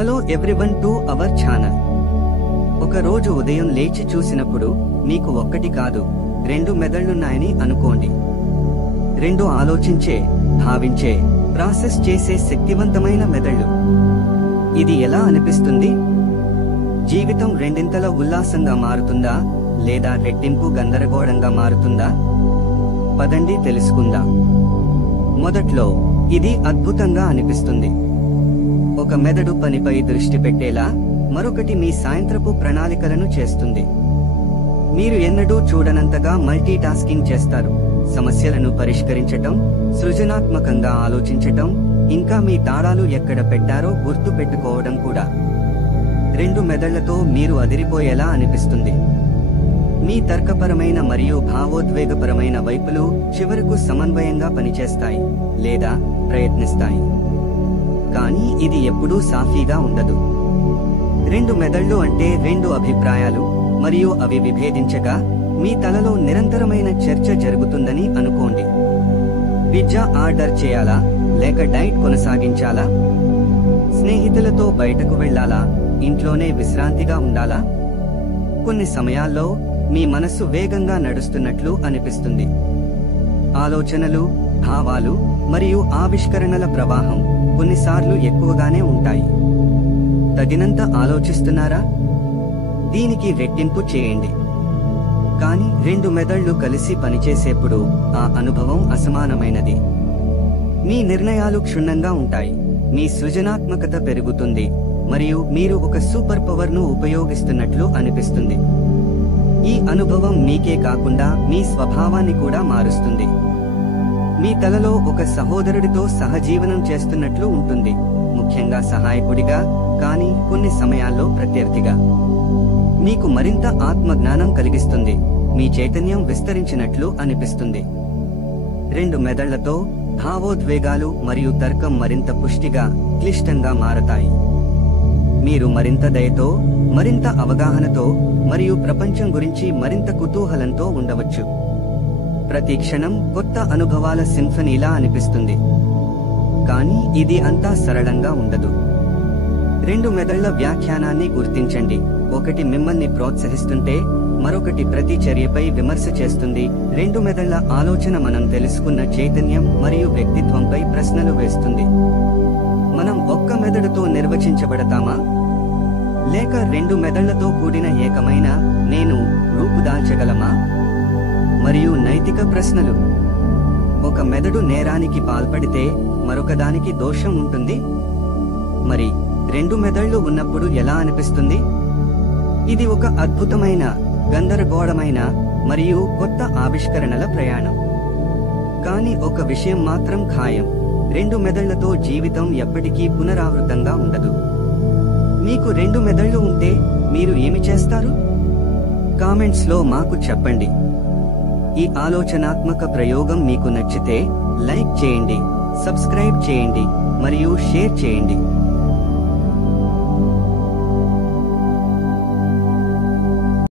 Hello everyone to our channel. ఒక రోజు ఉదయం లేచి చూసినప్పుడు మీకు ఒక్కటి కాదు, 2 మెదళ్లున్నాయని అనుకోండి. 2 ఆలోచించే, భావించే, ప్రాసెస్ చేసే శక్తివంతమైన మెదళ్ళు. ఇది ఎలా అనిపిస్తుంది? జీవితం రెండింతల ఉల్లాసంగా మారుతుందా, లేదా రెట్టింపు గందరగోళంగా మారుతుందా? పదండి తెలుసుకుందాం. మొదట్లో ఇది అద్భుతంగా అనిపిస్తుంది. ఒక మెదడు పనిపై దృష్టి పెట్టేలా, మరొకటి మీ సాయంత్రపు ప్రణాళికలను చేస్తుంది. మీరు ఎన్నడూ చూడనంతగా మల్టీటాస్కింగ్ చేస్తారు. సమస్యలను పరిష్కరించటం, సృజనాత్మకంగా ఆలోచించటం, ఇంకా మీ తాళాలు ఎక్కడ పెట్టారో గుర్తు పెట్టుకోవడం కూడా. 2 మెదళ్లతో మీరు అదిరిపోయేలా అనిపిస్తుంది. మీ తర్కపరమైన మరియు భావోద్వేగపరమైన వైపులు చివరకు సమన్వయంగా పనిచేస్తాయి లేదా ప్రయత్నిస్తాయి. కానీ ఇది ఎప్పుడూ సాఫీగా ఉండదు. 2 మెదళ్ళు అంటే 2 అభిప్రాయాలు, మరియు అవి విభేదించగా మీ తలలో నిరంతరమైన చర్చ జరుగుతుందని అనుకోండి. పిజ్జా ఆర్డర్ చేయాలా, లేక డైట్ కొనసాగించాలా? స్నేహితులతో బయటకు వెళ్లాలా, ఇంట్లోనే విశ్రాంతిగా ఉండాలా? కొన్ని సమయాల్లో మీ మనస్సు వేగంగా నడుస్తున్నట్లు అనిపిస్తుంది. ఆలోచనలు, భావాలు మరియు ఆవిష్కరణల ప్రవాహం కొన్నిసార్లు ఎక్కువగానే ఉంటాయి. తగినంత ఆలోచిస్తున్నారా? దీనికి రెట్టింపు చేయండి. కానీ 2 మెదళ్లు కలిసి పనిచేసేప్పుడు ఆ అనుభవం అసమానమైనది. మీ నిర్ణయాలు క్షుణ్ణంగా ఉంటాయి, మీ సృజనాత్మకత పెరుగుతుంది, మరియు మీరు ఒక సూపర్ పవర్ను ఉపయోగిస్తున్నట్లు అనిపిస్తుంది. ఈ అనుభవం మీకే కాకుండా మీ స్వభావాన్ని కూడా మారుస్తుంది. మీ తలలో ఒక సహోదరుడితో సహజీవనం చేస్తున్నట్లు ఉంటుంది, ముఖ్యంగా సహాయకుడిగా, కానీ కొన్ని సమయాల్లో ప్రత్యర్థిగా. మీకు మరింత ఆత్మజ్ఞానం కలిగిస్తుంది, మీ చైతన్యం విస్తరించినట్లు అనిపిస్తుంది. 2 మెదళ్లతో భావోద్వేగాలు మరియు తర్కం మరింత పుష్టిగా, క్లిష్టంగా మారతాయి. మీరు మరింత దయతో, మరింత అవగాహనతో, మరియు ప్రపంచం గురించి మరింత కుతూహలంతో ఉండవచ్చు. ప్రతి క్షణం కొత్త అనుభవాల సింఫనీలా అనిపిస్తుంది. కానీ ఇది అంతా సరళంగా ఉండదు. 2 మెదళ్ల వ్యాఖ్యానాన్ని గుర్తించండి. ఒకటి మిమ్మల్ని ప్రోత్సహిస్తుంటే, మరొకటి ప్రతి చర్యపై విమర్శ చేస్తుంది. 2 మెదళ్ల ఆలోచన మనం తెలుసుకున్న చైతన్యం మరియు వ్యక్తిత్వంపై ప్రశ్నలు వేస్తుంది. మనం ఒక్క మెదడుతో నిర్వచించబడతామా, లేక 2 మెదళ్లతో కూడిన ఏకమైన నేను రూపుదాల్చగలమా? మరియు నైతిక ప్రశ్నలు. ఒక మెదడు నేరానికి పాల్పడితే మరొకదానికి దోషం ఉంటుంది. మరి 2 మెదళ్లు ఉన్నప్పుడు ఎలా అనిపిస్తుంది? ఇది ఒక అద్భుతమైన, గందరగోళమైన మరియు కొత్త ఆవిష్కరణల ప్రయాణం. కానీ ఒక విషయం మాత్రం ఖాయం, 2 మెదళ్లతో జీవితం ఎప్పటికీ పునరావృతంగా ఉండదు. మీకు 2 మెదళ్లు ఉంటే మీరు ఏమి చేస్తారు? కామెంట్స్లో మాకు చెప్పండి. ఈ ఆలోచనాత్మక ప్రయోగం మీకు నచ్చితే లైక్ చేయండి, సబ్స్క్రైబ్ చేయండి మరియు షేర్ చేయండి.